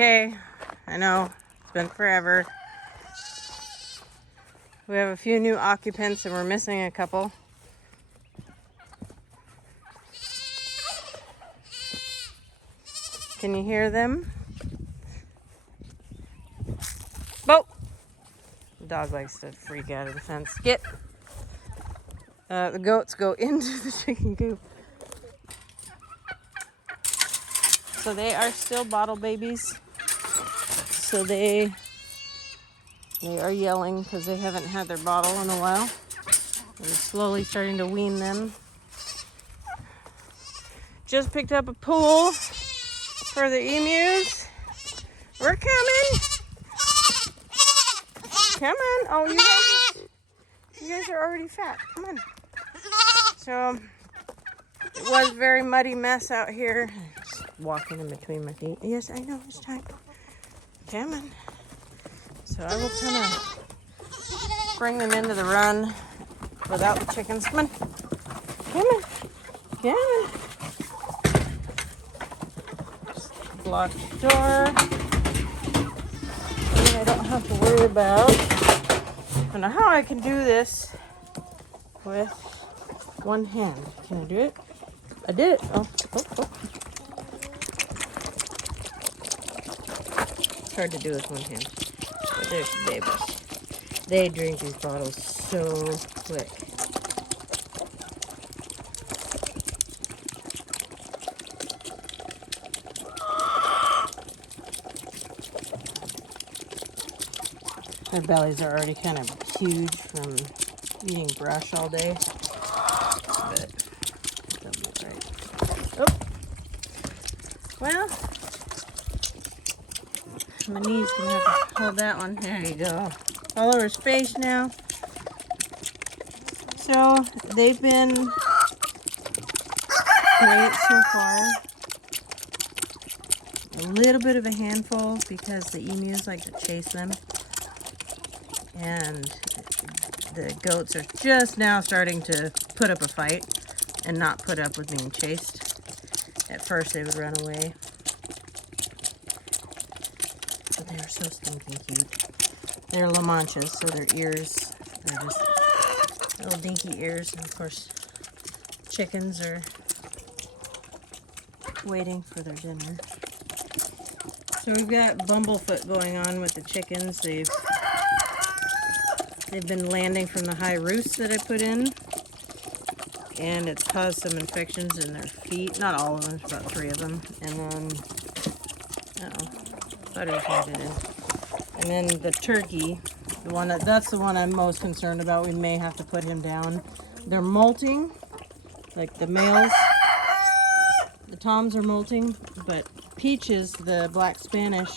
Okay, I know, it's been forever. We have a few new occupants and we're missing a couple. Can you hear them? Bo! The dog likes to freak out of the fence. Get! The goats go into the chicken coop. So they are still bottle babies. So they are yelling because they haven't had their bottle in a while. We're slowly starting to wean them. Just picked up a pool for the emus. We're coming. Come on. Oh, you guys are already fat. Come on. So it was a very muddy mess out here. Just walking in between my feet. Yes, I know it's time. Come on. So I will kind of bring them into the run without the chickens. Come on. Come on. Come on. Just block the door. And I don't have to worry about. I don't know how I can do this with one hand. Can I do it? I did it. Oh. It's hard to do with one hand. But there's the babies. They drink these bottles so quick. Their bellies are already kind of huge from eating brush all day. But they'll be right. Oh! Well, my knee's gonna have to hold that one. There you go. All over his face now. So they've been great so far. A little bit of a handful because the emus like to chase them. And the goats are just now starting to put up a fight and not put up with being chased. At first they would run away. But they are so stinking cute. They're La Manchas, so their ears are just little dinky ears. And of course, chickens are waiting for their dinner. So we've got bumblefoot going on with the chickens. They've been landing from the high roost that I put in, and it's caused some infections in their feet. Not all of them, about 3 of them. And then, Butters had it in. And then the turkey, that's the one I'm most concerned about. We may have to put him down. They're molting, like the males. The toms are molting, but Peaches, the black Spanish,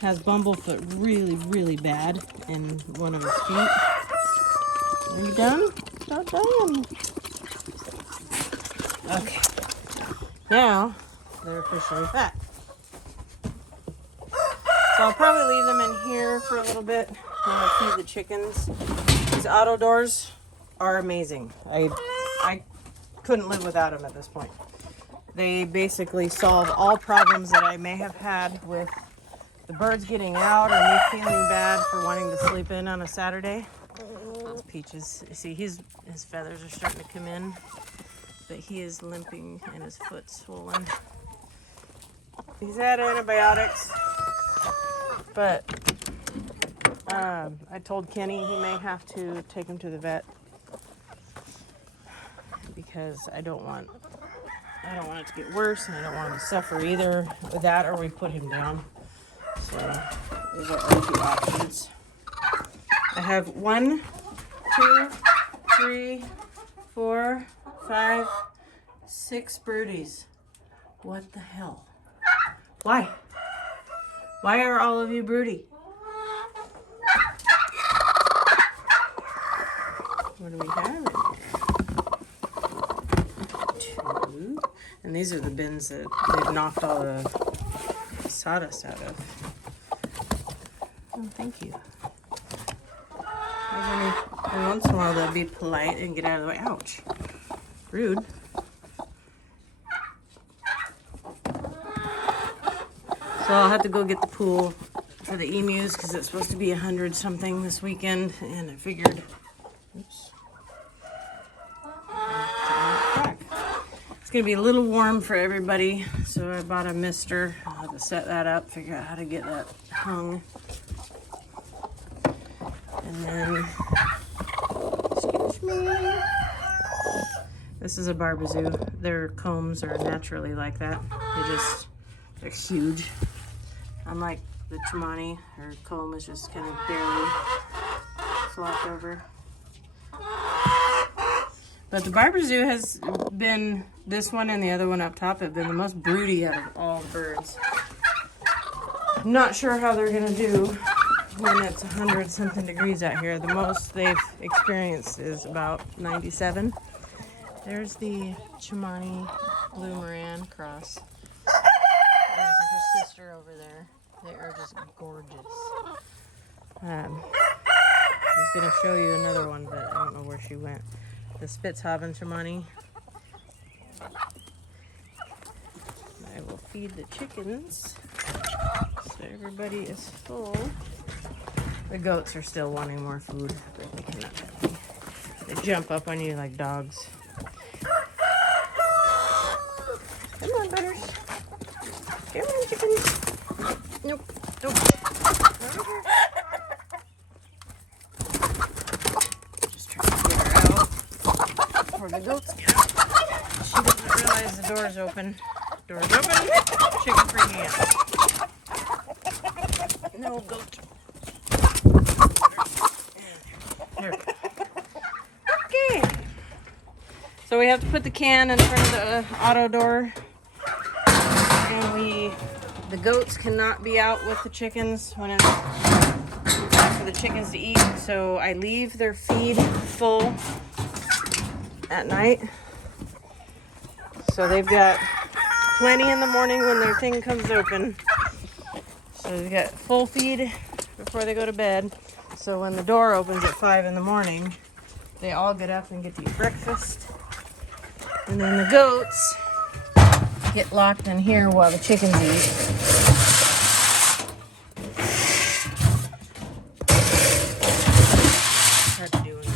has bumblefoot really, really bad in one of his feet. Are you done? Stop done. Okay. Now, they're officially fat. So I'll probably leave them in here for a little bit while I feed the chickens. These auto doors are amazing. I couldn't live without them at this point. They basically solve all problems that I may have had with the birds getting out or me feeling bad for wanting to sleep in on a Saturday. That's Peaches. You see, his feathers are starting to come in, but he is limping and his foot's swollen. He's had antibiotics, but I told Kenny he may have to take him to the vet because I don't want it to get worse, and I don't want him to suffer either with that, or we put him down. So those are our 2 options. I have 1, 2, 3, 4, 5, 6 birdies. What the hell? Why? Why are all of you broody? What do we have in here? 2. And these are the bins that they've knocked all the sawdust out of. Oh, thank you. Every once in a while they'll be polite and get out of the way. Ouch. Rude. So So I'll have to go get the pool for the emus because it's supposed to be 100 something this weekend, and I figured, oops, it's gonna be a little warm for everybody, so I bought a mister. I'll have to set that up, figure out how to get that hung, and then, excuse me, this is a Barbazoo. Their combs are naturally like that. They're huge. Unlike the Chimani, her comb is just kind of barely flopped over. But the Barbazoo has been, this one and the other one up top have been the most broody out of all the birds. I'm not sure how they're gonna do when it's 100 something degrees out here. The most they've experienced is about 97. There's the Chimani Blue Moran cross. There's her sister over there. They are just gorgeous. I was gonna show you another one, but I don't know where she went. The Spitzhaven Chimani. I will feed the chickens so everybody is full. The goats are still wanting more food, but they cannot have any. They jump up on you like dogs. Come on, Butters. Come on, chickens. Nope. Nope. Just trying to get her out before the goats get out. She doesn't realize the door's open. Door's open. Chicken freaking out. No goat. There we go. Okay. So we have to put the can in front of the auto door. And the goats cannot be out with the chickens when it's time for the chickens to eat. So I leave their feed full at night. So they've got plenty in the morning when their thing comes open. So they've got full feed before they go to bed. So when the door opens at 5 in the morning, they all get up and get to eat breakfast. And then the goats get locked in here while the chickens eat. Hard to do when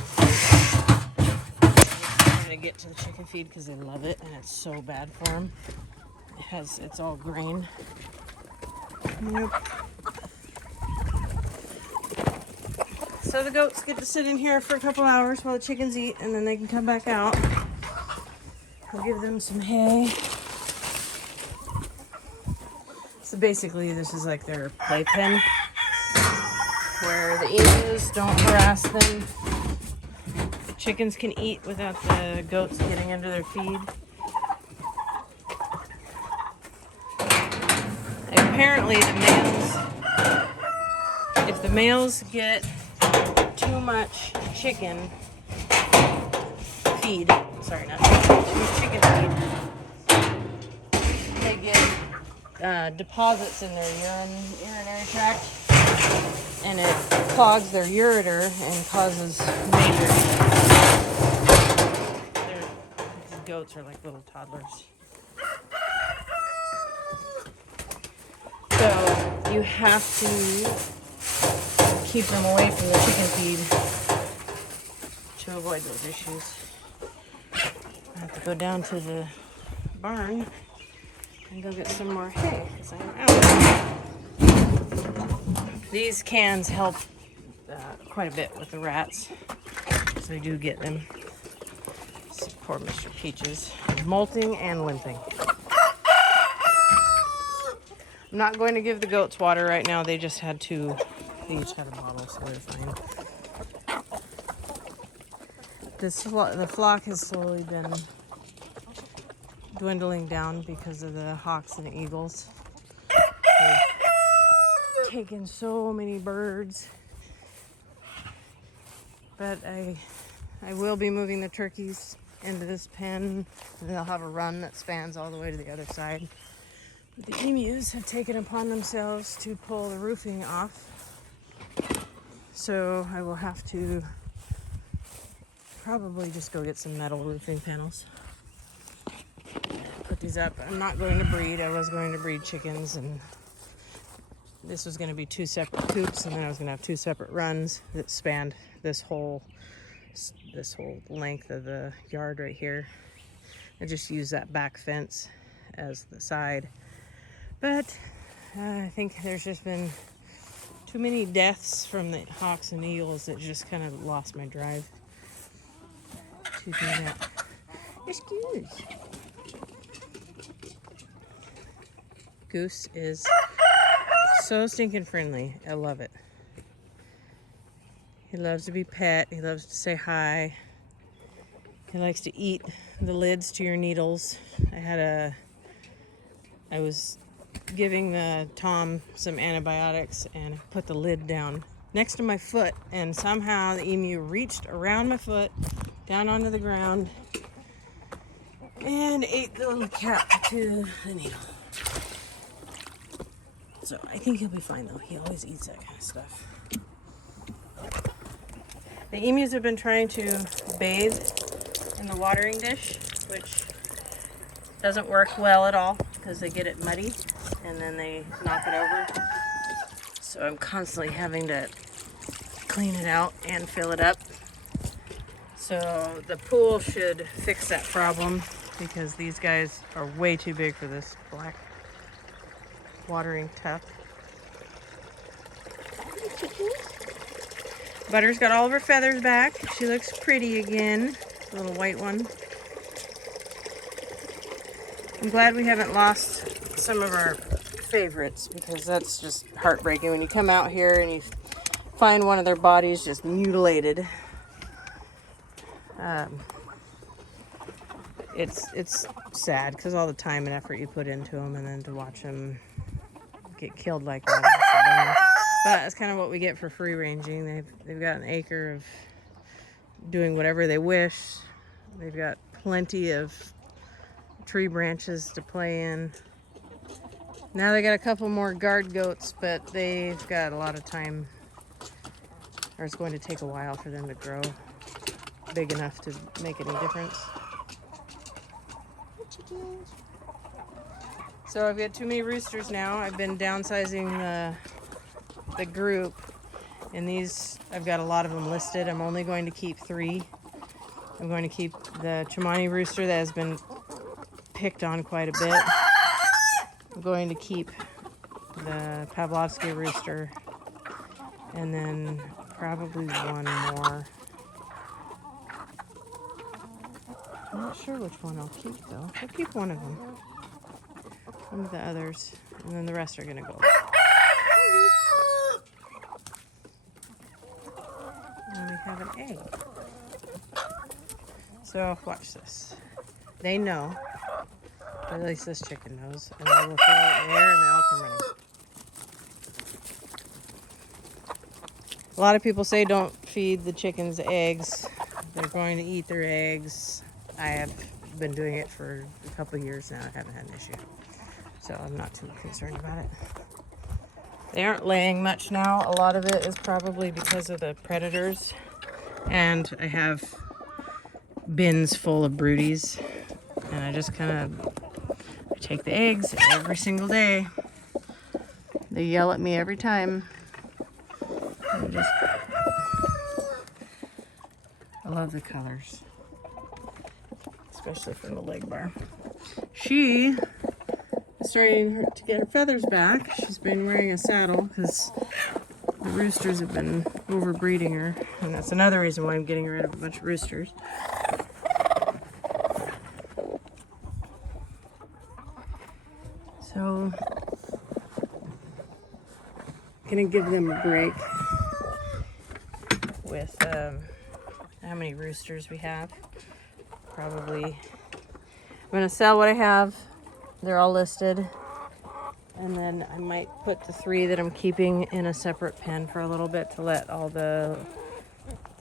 I'm trying to get to the chicken feed because they love it and it's so bad for them. It's all grain. Nope. So the goats get to sit in here for a couple hours while the chickens eat, and then they can come back out. I'll give them some hay. So basically this is like their playpen where the emus don't harass them. The chickens can eat without the goats getting under their feed. Apparently the males, if the males get too much chicken feed, sorry, not too much chicken feed, they get deposits in their urinary tract, and it clogs their ureter and causes major. These goats are like little toddlers. So you have to keep them away from the chicken feed to avoid those issues. I have to go down to the barn and go get some more hay because I'm out. These cans help quite a bit with the rats, so I do get them. Poor Mr. Peaches, molting and limping. I'm not going to give the goats water right now. They just had two. They each had a bottle, so they're fine. The flock has slowly been dwindling down because of the hawks and the eagles. They've taken so many birds. But I will be moving the turkeys into this pen, and they'll have a run that spans all the way to the other side. The emus have taken upon themselves to pull the roofing off, so I will have to probably just go get some metal roofing panels. Put these up. I'm not going to breed. I was going to breed chickens and this was going to be 2 separate coops, and then I was going to have 2 separate runs that spanned this whole length of the yard right here. I just used that back fence as the side, but I think there's just been too many deaths from the hawks and eagles that just kind of lost my drive to do that. Excuse. Goose is so stinking friendly. I love it. He loves to be pet. He loves to say hi. He likes to eat the lids to your needles. I was giving Tom some antibiotics and put the lid down next to my foot, and somehow the emu reached around my foot down onto the ground and ate the little cap to the needle. So I think he'll be fine though. He always eats that kind of stuff. The emus have been trying to bathe in the watering dish, which doesn't work well at all because they get it muddy and then they knock it over. So I'm constantly having to clean it out and fill it up. So the pool should fix that problem because these guys are way too big for this black watering tub. Butter's got all of her feathers back. She looks pretty again. The little white one. I'm glad we haven't lost some of our favorites because that's just heartbreaking when you come out here and you find one of their bodies just mutilated. It's sad because all the time and effort you put into them, and then to watch them get killed like that. But that's kind of what we get for free ranging. They've got an acre of doing whatever they wish. They've got plenty of tree branches to play in. Now they got a couple more guard goats, but they've got a lot of time, or it's going to take a while for them to grow big enough to make any difference. So I've got too many roosters now. I've been downsizing the group, and these, I've got a lot of them listed. I'm only going to keep 3. I'm going to keep the Chimani rooster that has been picked on quite a bit. I'm going to keep the Pavlovsky rooster, and then probably one more. I'm not sure which one I'll keep though. I'll keep one of them. One of the others, and then the rest are gonna go. And we have an egg. So watch this. They know, or at least this chicken knows, and they will throw it in the air and they all come running. A lot of people say don't feed the chickens eggs. They're going to eat their eggs. I have been doing it for a couple of years now. I haven't had an issue. So I'm not too concerned about it. They aren't laying much now. A lot of it is probably because of the predators. And I have bins full of broodies. And I just kind of take the eggs every single day. They yell at me every time. I love the colors. Especially from the leg bar. She is starting to get her feathers back. She's been wearing a saddle because the roosters have been overbreeding her. And that's another reason why I'm getting rid of a bunch of roosters. So, I'm gonna give them a break with how many roosters we have. Probably, I'm gonna sell what I have. They're all listed. And then I might put the 3 that I'm keeping in a separate pen for a little bit to let all the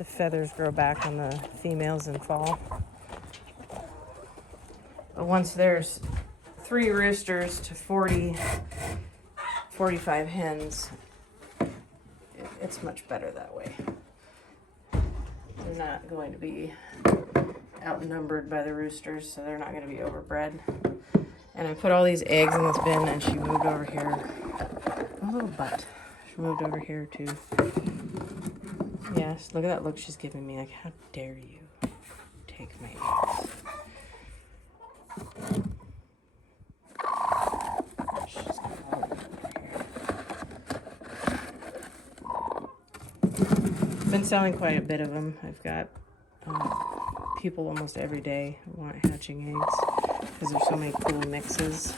feathers grow back on the females in fall. But once there's 3 roosters to 45 hens, it's much better that way. They're not going to be outnumbered by the roosters, so they're not going to be overbred. And I put all these eggs in this bin, and she moved over here. A little butt. She moved over here too. Yes, look at that look she's giving me. Like, how dare you take my eggs? She's got all over here. Been selling quite a bit of them. I've got people almost every day who want hatching eggs because there's so many cool mixes.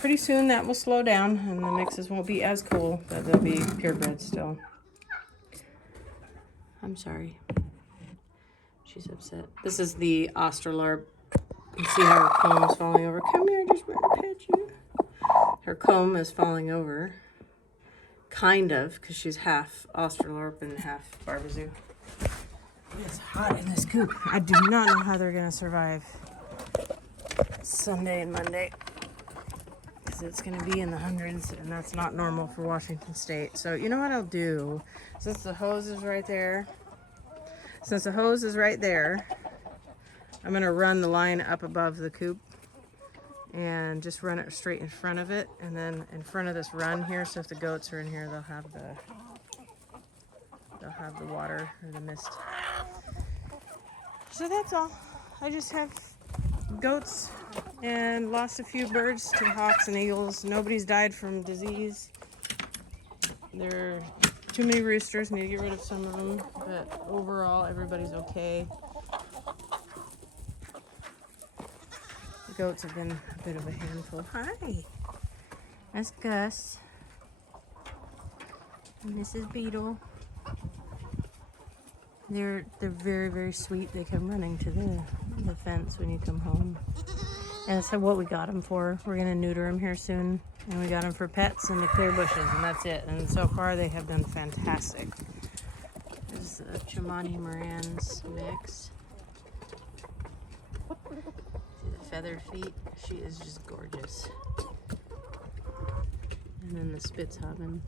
Pretty soon that will slow down and the mixes won't be as cool, but they'll be purebred still. I'm sorry. She's upset. This is the Australorp. You see how her comb is falling over? Come here, I just want to pet you. Her comb is falling over. Kind of, because she's half Australorp and half Barbizoo. It's hot in this coop. I do not know how they're going to survive Sunday and Monday. Because it's going to be in the hundreds, and that's not normal for Washington State. So you know what I'll do? Since the hose is right there, I'm going to run the line up above the coop and just run it straight in front of it, and then in front of this run here, so if the goats are in here, they'll have the water or the mist. So that's all. I just have goats and lost a few birds to hawks and eagles. Nobody's died from disease. There are too many roosters, need to get rid of some of them, but overall everybody's okay. The goats have been a bit of a handful. Hi, that's Gus and Mrs. Beetle. They're very, very sweet. They come running to the fence when you come home. And that's what we got them for. We're going to neuter them here soon. And we got them for pets and to clear bushes, and that's it. And so far they have done fantastic. This is the Chimani Moran's mix. See the feathered feet? She is just gorgeous. And then the Spitzhaben.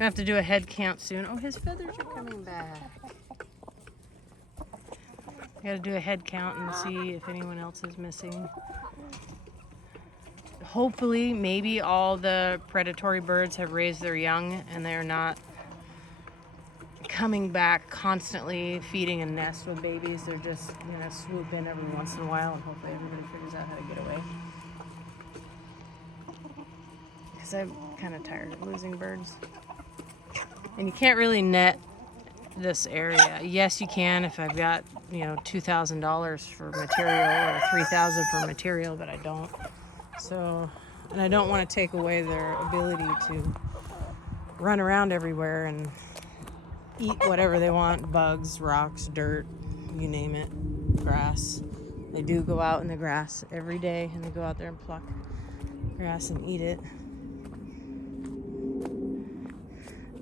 I have to do a head count soon. Oh, his feathers are coming back. I gotta do a head count and see if anyone else is missing. Hopefully, maybe all the predatory birds have raised their young and they're not coming back constantly feeding a nest with babies. They're just gonna swoop in every once in a while, and hopefully everybody figures out how to get away. Because I'm kind of tired of losing birds. And you can't really net this area. Yes, you can if I've got, $2,000 for material or $3,000 for material, but I don't. So, and I don't want to take away their ability to run around everywhere and eat whatever they want. Bugs, rocks, dirt, you name it, grass. They do go out in the grass every day, and they go out there and pluck grass and eat it.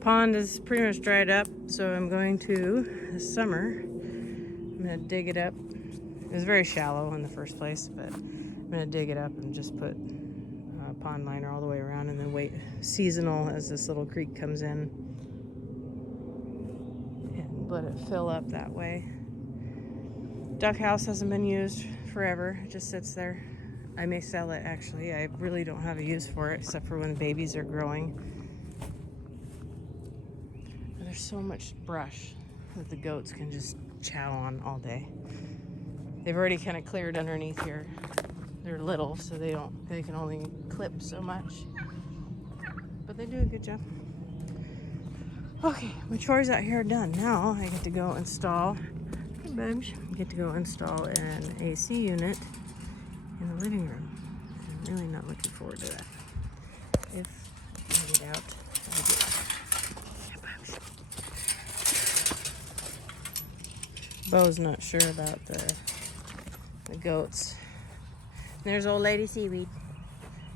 Pond is pretty much dried up, so I'm going to, this summer, I'm going to dig it up. It was very shallow in the first place, but I'm going to dig it up and just put a pond liner all the way around, and then wait seasonal as this little creek comes in and let it fill up that way. Duck house hasn't been used forever. It just sits there. I may sell it, actually. I really don't have a use for it except for when the babies are growing. There's so much brush that the goats can just chow on all day. They've already kind of cleared underneath here. They're little, so they can only clip so much. But they do a good job. Okay, my chores out here are done. Now I get to go install, hey Bubs, get to go install an AC unit in the living room. I'm really not looking forward to that. If I get out, I do. Bo's not sure about the goats. There's old lady Seaweed.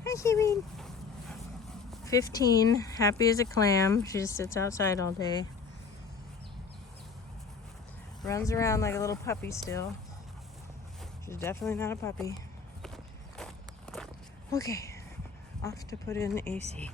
Hi, Seaweed. 15, happy as a clam. She just sits outside all day. Runs around like a little puppy still. She's definitely not a puppy. Okay, off to put in AC.